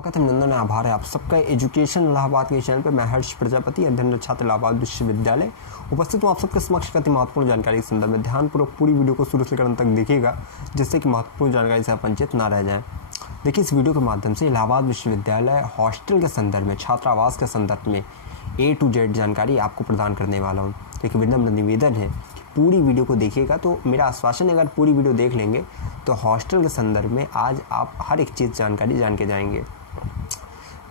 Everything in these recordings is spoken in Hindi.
स्वागत है, अभिनंदन है, आभार है आप सबका एजुकेशन इलाहाबाद के चैनल पे। मैं हर्ष प्रजापति, अध्ययनरत छात्र इलाहाबाद विश्वविद्यालय, उपस्थित हूँ आप सबके समक्ष अति महत्वपूर्ण जानकारी के संदर्भ में। ध्यानपूर्वक पूरी वीडियो को शुरू से लेकर अंत तक देखिएगा, जिससे कि महत्वपूर्ण जानकारी से आप वंचित ना रह जाएं। देखिए, इस वीडियो के माध्यम से इलाहाबाद विश्वविद्यालय हॉस्टल के संदर्भ में, छात्रावास के संदर्भ में A to Z जानकारी आपको प्रदान करने वाला हूँ। तो एक विनम्र निवेदन है कि पूरी वीडियो को देखिएगा। तो मेरा आश्वासन है, अगर पूरी वीडियो देख लेंगे तो हॉस्टल के संदर्भ में आज आप हर एक चीज़ जानकारी जान के जाएंगे।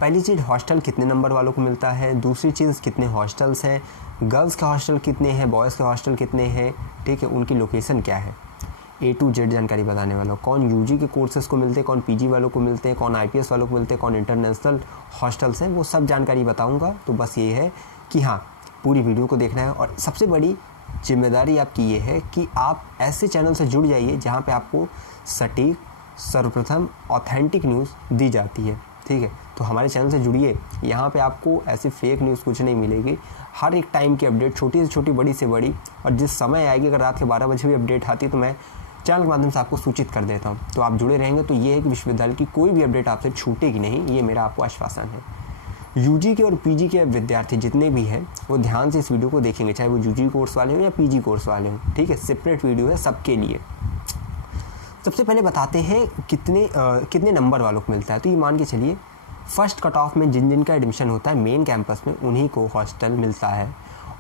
पहली चीज़, हॉस्टल कितने नंबर वालों को मिलता है। दूसरी चीज़, कितने हॉस्टल्स हैं, गर्ल्स के हॉस्टल कितने हैं, बॉयज़ के हॉस्टल कितने हैं, ठीक है, उनकी लोकेशन क्या है। A to Z जानकारी बताने वाला हूँ। कौन यूजी के कोर्सेज़ को मिलते हैं, कौन पीजी वालों को मिलते हैं, कौन IPS वालों को मिलते हैं, कौन इंटरनेशनल हॉस्टल्स हैं, वो सब जानकारी बताऊँगा। तो बस ये है कि हाँ, पूरी वीडियो को देखना है। और सबसे बड़ी जिम्मेदारी आपकी ये है कि आप ऐसे चैनल से जुड़ जाइए जहाँ पे आपको सटीक, सर्वप्रथम ऑथेंटिक न्यूज़ दी जाती है, ठीक है। तो हमारे चैनल से जुड़िए, यहाँ पे आपको ऐसी फेक न्यूज़ कुछ नहीं मिलेगी। हर एक टाइम की अपडेट, छोटी से छोटी, बड़ी से बड़ी, और जिस समय आएगी, अगर रात के 12 बजे भी अपडेट आती है तो मैं चैनल के माध्यम से आपको सूचित कर देता हूँ। तो आप जुड़े रहेंगे तो ये है कि विश्वविद्यालय की कोई भी अपडेट आपसे छूटेगी नहीं, ये मेरा आपको आश्वासन है। यूजी के और पीजी के विद्यार्थी जितने भी हैं वो ध्यान से इस वीडियो को देखेंगे, चाहे वो यूजी कोर्स वाले हों या पीजी कोर्स वाले हों, ठीक है। सेपरेट वीडियो है सबके लिए। सबसे पहले बताते हैं कितने नंबर वालों को मिलता है। तो ये मान के चलिए, फर्स्ट कट ऑफ में जिन का एडमिशन होता है मेन कैंपस में, उन्हीं को हॉस्टल मिलता है।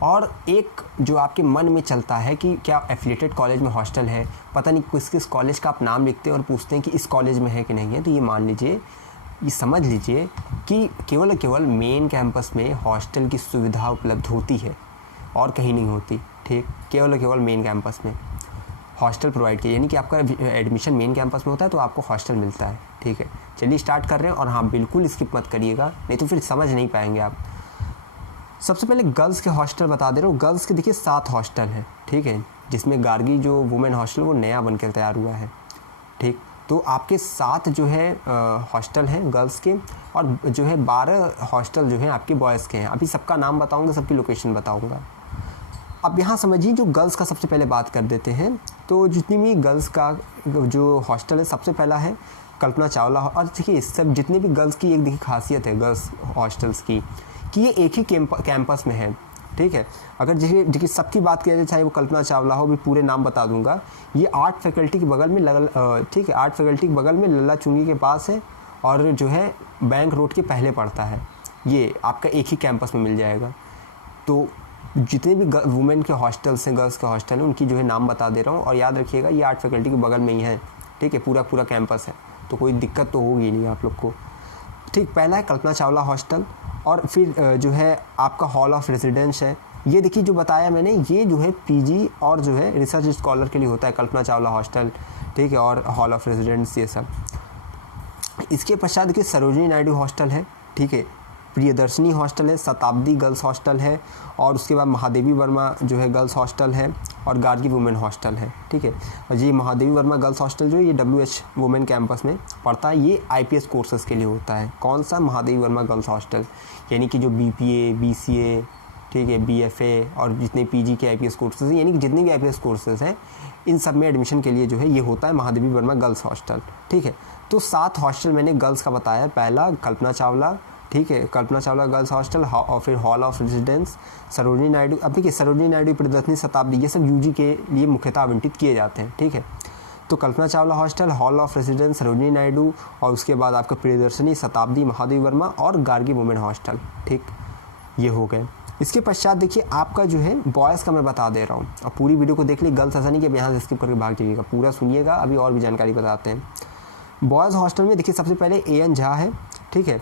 और एक जो आपके मन में चलता है कि क्या एफिलिएटेड कॉलेज में हॉस्टल है, पता नहीं किस किस कॉलेज का आप नाम लिखते हैं और पूछते हैं कि इस कॉलेज में है कि नहीं है। तो ये मान लीजिए, ये समझ लीजिए कि केवल मेन कैंपस में हॉस्टल की सुविधा उपलब्ध होती है और कहीं नहीं होती, ठीक। केवल मेन कैंपस में हॉस्टल प्रोवाइड किया, यानी कि आपका एडमिशन मेन कैंपस में होता है तो आपको हॉस्टल मिलता है, ठीक है। चलिए स्टार्ट कर रहे हैं। और हाँ, बिल्कुल स्किप मत करिएगा, नहीं तो फिर समझ नहीं पाएंगे आप। सबसे पहले गर्ल्स के हॉस्टल बता दे रहा हूँ। गर्ल्स के देखिए 7 हॉस्टल है, ठीक है, जिसमें गार्गी जो वुमेन हॉस्टल वो नया बनकर तैयार हुआ है, ठीक। तो आपके 7 जो है हॉस्टल हैं गर्ल्स के, और जो है 12 हॉस्टल जो हैं आपके बॉयज़ के हैं। अभी सबका नाम बताऊँगा, सबकी लोकेशन बताऊँगा। अब यहाँ समझिए, जो गर्ल्स का सबसे पहले बात कर देते हैं। तो जितनी भी गर्ल्स का जो हॉस्टल है, सबसे पहला है कल्पना चावला। और देखिए, सब जितने भी गर्ल्स की एक देखिए खासियत है गर्ल्स हॉस्टल्स की, कि ये एक ही कैंपस में है, ठीक है। अगर देखिए सबकी बात किया जाए, चाहे वो कल्पना चावला हो, भी पूरे नाम बता दूंगा। ये आर्ट फैकल्टी के बगल में ठीक है, आर्ट फैकल्टी के बगल में लल्ला चुंगी के पास है, और जो है बैंक रोड के पहले पड़ता है। ये आपका एक ही कैंपस में मिल जाएगा। तो जितने भी वुमेन के हॉस्टल्स हैं, गर्ल्स के हॉस्टल हैं, उनकी जो है नाम बता दे रहा हूँ। और याद रखिएगा, ये आर्ट फैकल्टी के बगल में ही है, ठीक है, पूरा कैंपस है, तो कोई दिक्कत तो होगी नहीं आप लोग को, ठीक। पहला है कल्पना चावला हॉस्टल। और फिर जो है आपका हॉल ऑफ रेजिडेंस है। ये देखिए, जो बताया मैंने, ये जो है पीजी और जो है रिसर्च स्कॉलर के लिए होता है, कल्पना चावला हॉस्टल, ठीक है, और हॉल ऑफ रेजिडेंस, ये सब। इसके पश्चात देखिए सरोजिनी नायडू हॉस्टल है, ठीक है, प्रियदर्शनी हॉस्टल है, शताब्दी गर्ल्स हॉस्टल है, और उसके बाद महादेवी वर्मा जो है गर्ल्स हॉस्टल है, और गार्गी वुमेन हॉस्टल है, ठीक है। और ये महादेवी वर्मा गर्ल्स हॉस्टल जो ये WH वुमेन कैंपस में पड़ता है, ये IPS कोर्सेज़ के लिए होता है। कौन सा? महादेवी वर्मा गर्ल्स हॉस्टल, यानी कि जो BPA, BCA, ठीक है, BFA और जितने PG के IPS कोर्सेज़ हैं, यानी कि जितने भी IPS कोर्सेज़ हैं, इन सब में एडमिशन के लिए जो है ये होता है महादेवी वर्मा गर्ल्स हॉस्टल, ठीक है। तो 7 हॉस्टल मैंने गर्ल्स का बताया। पहला कल्पना चावला, ठीक है, कल्पना चावला गर्ल्स हॉस्टल, और फिर hall of residence Sarojini Naidu. अब देखिए, सरोजिनी नायडू, प्रियदर्शनी, शताब्दी, ये सब यूजी के लिए मुख्यतः आवंटित किए जाते हैं, ठीक है। तो Kalpana Chawla hostel, hall of residence Sarojini Naidu, और उसके बाद आपका प्रियदर्शनी, शताब्दी, महादेवी वर्मा और गार्गी वुमेन हॉस्टल, ठीक, ये हो गए। इसके पश्चात देखिए आपका जो है बॉयज़ का मैं बता दे रहा हूँ। अब पूरी वीडियो को देख ली, गर्ल्स ऐसा नहीं कि अब यहाँ से स्किप करके भाग जाइएगा, पूरा सुनिएगा, अभी और भी जानकारी बताते हैं। बॉयज़ हॉस्टल में देखिए सबसे पहले AN झा है, ठीक है,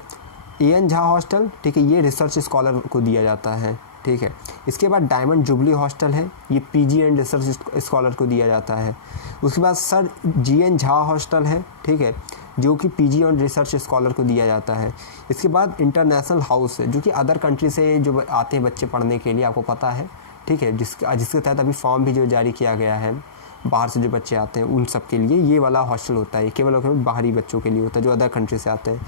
AN झा हॉस्टल, ठीक है, ये रिसर्च स्कॉलर को दिया जाता है, ठीक है। इसके बाद डायमंड जुबली हॉस्टल है, ये PG एंड रिसर्च स्कॉलर को दिया जाता है। उसके बाद सर GN झा हॉस्टल है, ठीक है, जो कि PG एंड रिसर्च स्कॉलर को दिया जाता है। इसके बाद इंटरनेशनल हाउस है, जो कि अदर कंट्री से जो आते हैं बच्चे पढ़ने के लिए, आपको पता है, ठीक है, जिसके तहत अभी फॉर्म भी जो जारी किया गया है, बाहर से जो बच्चे आते हैं उन सब के लिए ये वाला हॉस्टल होता है। केवल बाहरी बच्चों के लिए होता है जो अदर कंट्री से आते हैं।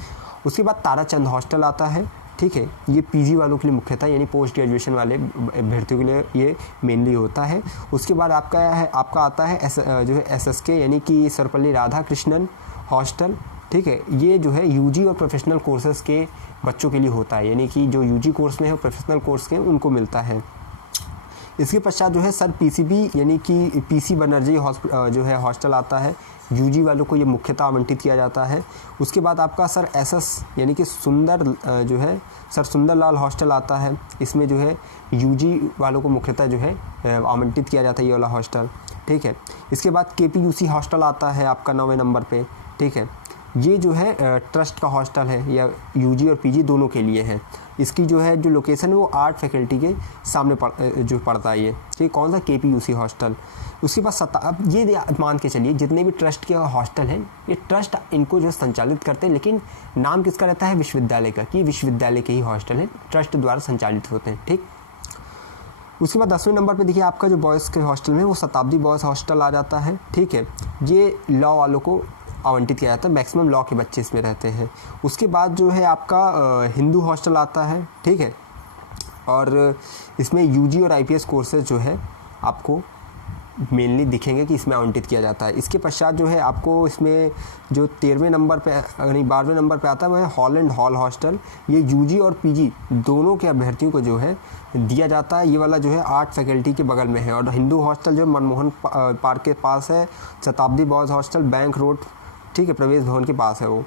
उसके बाद ताराचंद हॉस्टल आता है, ठीक है, ये PG वालों के लिए मुख्यतः, यानी पोस्ट ग्रेजुएशन वाले अभ्यर्थियों के लिए ये मेनली होता है। उसके बाद आपका आता है जो है SSK, यानी कि सर्वपल्ली राधाकृष्णन हॉस्टल, ठीक है। ये जो है यूजी और प्रोफेशनल कोर्सेज़ के बच्चों के लिए होता है, यानी कि जो यूजी कोर्स में है और प्रोफेशनल कोर्स के उनको मिलता है। इसके पश्चात जो है सर पीसीबी यानी कि पीसी बनर्जी जो है हॉस्टल आता है, यूजी वालों को ये मुख्यतः आवंटित किया जाता है। उसके बाद आपका सर एसएस यानी कि सुंदर जो है सर सुंदरलाल हॉस्टल आता है, इसमें जो है यूजी वालों को मुख्यतः जो है आवंटित किया जाता है ये वाला हॉस्टल, ठीक है। इसके बाद केपीयूसी हॉस्टल आता है आपका 9वें नंबर पे, ठीक है। ये जो है ट्रस्ट का हॉस्टल है, या यूजी और पीजी दोनों के लिए है। इसकी जो है जो लोकेशन है वो आर्ट फैकल्टी के सामने जो पड़ता है ये, ठीक। कौन सा? केपीयूसी हॉस्टल। उसके बाद अब ये मान के चलिए जितने भी ट्रस्ट के हॉस्टल हैं, ये ट्रस्ट इनको जो संचालित करते हैं, लेकिन नाम किसका रहता है? विश्वविद्यालय का, कि विश्वविद्यालय के ही हॉस्टल हैं, ट्रस्ट द्वारा संचालित होते हैं, ठीक। उसके बाद 10वें नंबर पे देखिए आपका जो बॉयज़ के हॉस्टल में वो शताब्दी बॉयज़ हॉस्टल आ जाता है, ठीक है। ये लॉ वालों को आवंटित किया जाता है, मैक्सिमम लॉ के बच्चे इसमें रहते हैं। उसके बाद जो है आपका हिंदू हॉस्टल आता है, ठीक है। और इसमें यूजी और आईपीएस कोर्सेज जो है आपको मेनली दिखेंगे कि इसमें आवंटित किया जाता है। इसके पश्चात जो है आपको इसमें जो 13वें नंबर पे नहीं 12वें नंबर पे आता है वह है हॉलैंड हॉल हॉस्टल। ये यूजी और पीजी दोनों के अभ्यर्थियों को जो है दिया जाता है। ये वाला जो है आर्ट फैकल्टी के बगल में है। और हिंदू हॉस्टल जो मनमोहन पार्क के पास है। शताब्दी बॉयज़ हॉस्टल बैंक रोड, ठीक है, प्रवेश भवन के पास है वो।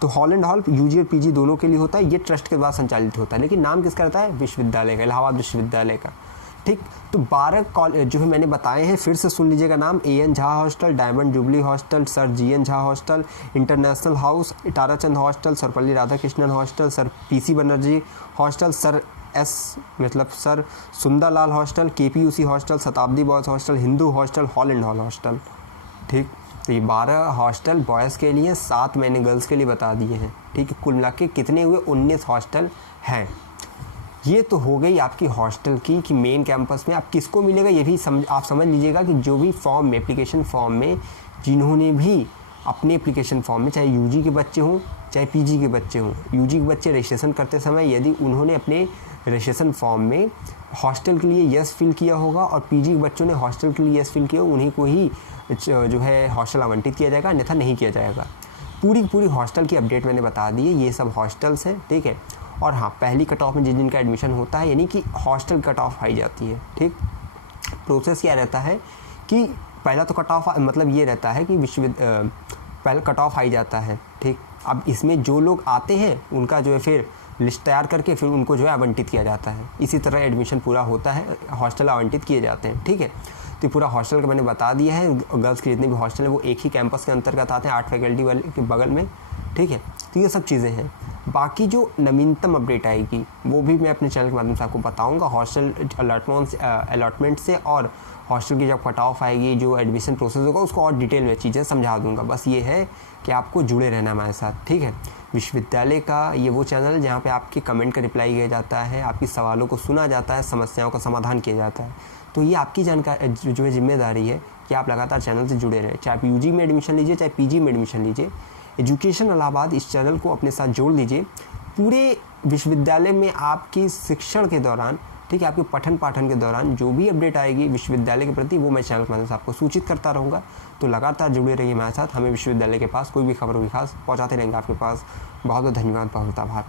तो हॉलैंड हॉल यूजी और पीजी दोनों के लिए होता है। ये ट्रस्ट के द्वारा संचालित होता है, लेकिन नाम किसका रहता है? विश्वविद्यालय का, इलाहाबाद विश्वविद्यालय का, ठीक। तो 12 कॉलेज जो है मैंने बताए हैं, फिर से सुन लीजिएगा नाम। A N Jha hostel, diamond jubilee hostel, sir G N Jha hostel, international house, Tarachand hostel, Sarvepalli Radhakrishnan hostel, sir P C Banerjee hostel, sir Sundarlal hostel, KPUC hostel, Shatabdi boys hostel, Hindu hostel, Holland hall hostel, ठीक। तो ये 12 हॉस्टल बॉयज़ के लिए, 7 मैंने गर्ल्स के लिए बता दिए हैं, ठीक है। कुल मिला के कितने हुए? 19 हॉस्टल हैं। ये तो हो गई आपकी हॉस्टल की कि मेन कैंपस में आप किसको मिलेगा ये भी आप समझ लीजिएगा कि जो भी फॉर्म में एप्लीकेशन फॉर्म में जिन्होंने भी अपने एप्लीकेशन फॉर्म में, चाहे यूजी के बच्चे हों चाहे पीजी के बच्चे हों, यूजी के बच्चे रजिस्ट्रेशन करते समय यदि उन्होंने अपने रजिस्ट्रेशन फॉर्म में हॉस्टल के लिए यस फिल किया होगा और पीजी के बच्चों ने हॉस्टल के लिए यस फिल किया, उन्हीं को ही जो है हॉस्टल आवंटित किया जाएगा, अन्यथा नहीं किया जाएगा। पूरी हॉस्टल की अपडेट मैंने बता दी है। ये सब हॉस्टल्स हैं, ठीक है। और हाँ, पहली कट ऑफ में जिन का एडमिशन होता है, यानी कि हॉस्टल कट ऑफ आई जाती है, ठीक। प्रोसेस क्या रहता है कि पहला तो कट ऑफ मतलब ये रहता है कि पहले कट ऑफ आई जाता है, ठीक। अब इसमें जो लोग आते हैं उनका जो है फिर लिस्ट तैयार करके फिर उनको जो है आवंटित किया जाता है। इसी तरह एडमिशन पूरा होता है, हॉस्टल आवंटित किए जाते हैं, ठीक है। तो पूरा हॉस्टल का मैंने बता दिया है। गर्ल्स के जितने भी हॉस्टल हैं वो एक ही कैंपस के अंतर्गत आते हैं, आर्ट फैकल्टी वाले के बगल में, ठीक है। तो ये सब चीज़ें हैं। बाकी जो नवीनतम अपडेट आएगी वो भी मैं अपने चैनल के माध्यम से आपको बताऊंगा, हॉस्टल अलॉटमेंट से, और हॉस्टल की जब कट ऑफ आएगी, जो एडमिशन प्रोसेस होगा उसको और डिटेल में चीज़ें समझा दूंगा। बस ये है कि आपको जुड़े रहना हमारे साथ, ठीक है। विश्वविद्यालय का ये वो चैनल है जहाँ पे आपके कमेंट का रिप्लाई किया जाता है, आपकी सवालों को सुना जाता है, समस्याओं का समाधान किया जाता है। तो ये आपकी जानकारी जो है जिम्मेदारी है कि आप लगातार चैनल से जुड़े रहें, चाहे आप यूजी में एडमिशन लीजिए चाहे पीजी में एडमिशन लीजिए। एजुकेशन इलाहाबाद इस चैनल को अपने साथ जोड़ लीजिए। पूरे विश्वविद्यालय में आपकी शिक्षण के दौरान, ठीक है, आपके पठन पाठन के दौरान जो भी अपडेट आएगी विश्वविद्यालय के प्रति वो मैं चैनल के माध्यम से आपको सूचित करता रहूँगा। तो लगातार जुड़े रहिए हमारे साथ। हमें विश्वविद्यालय के पास कोई भी खबर भी खास पहुँचाते रहेंगे आपके पास। बहुत बहुत धन्यवाद, बहुत आभार।